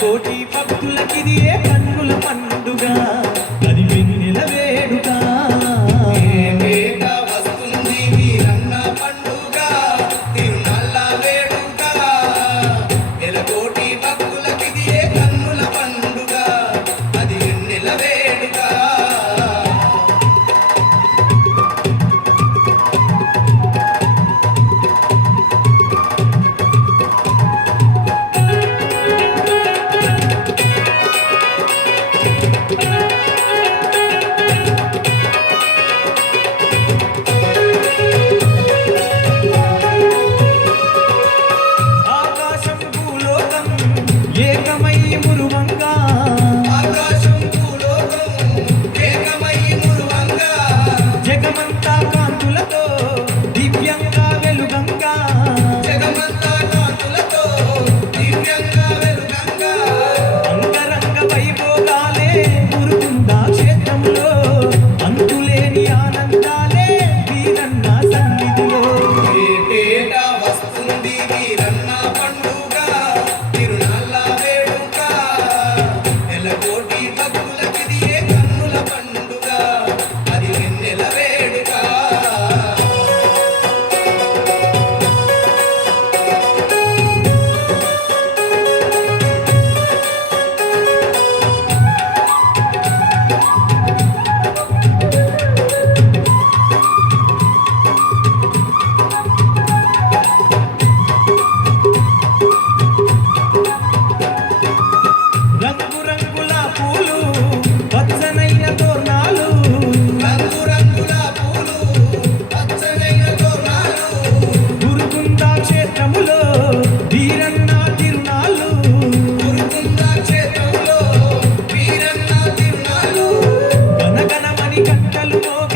কোটি 요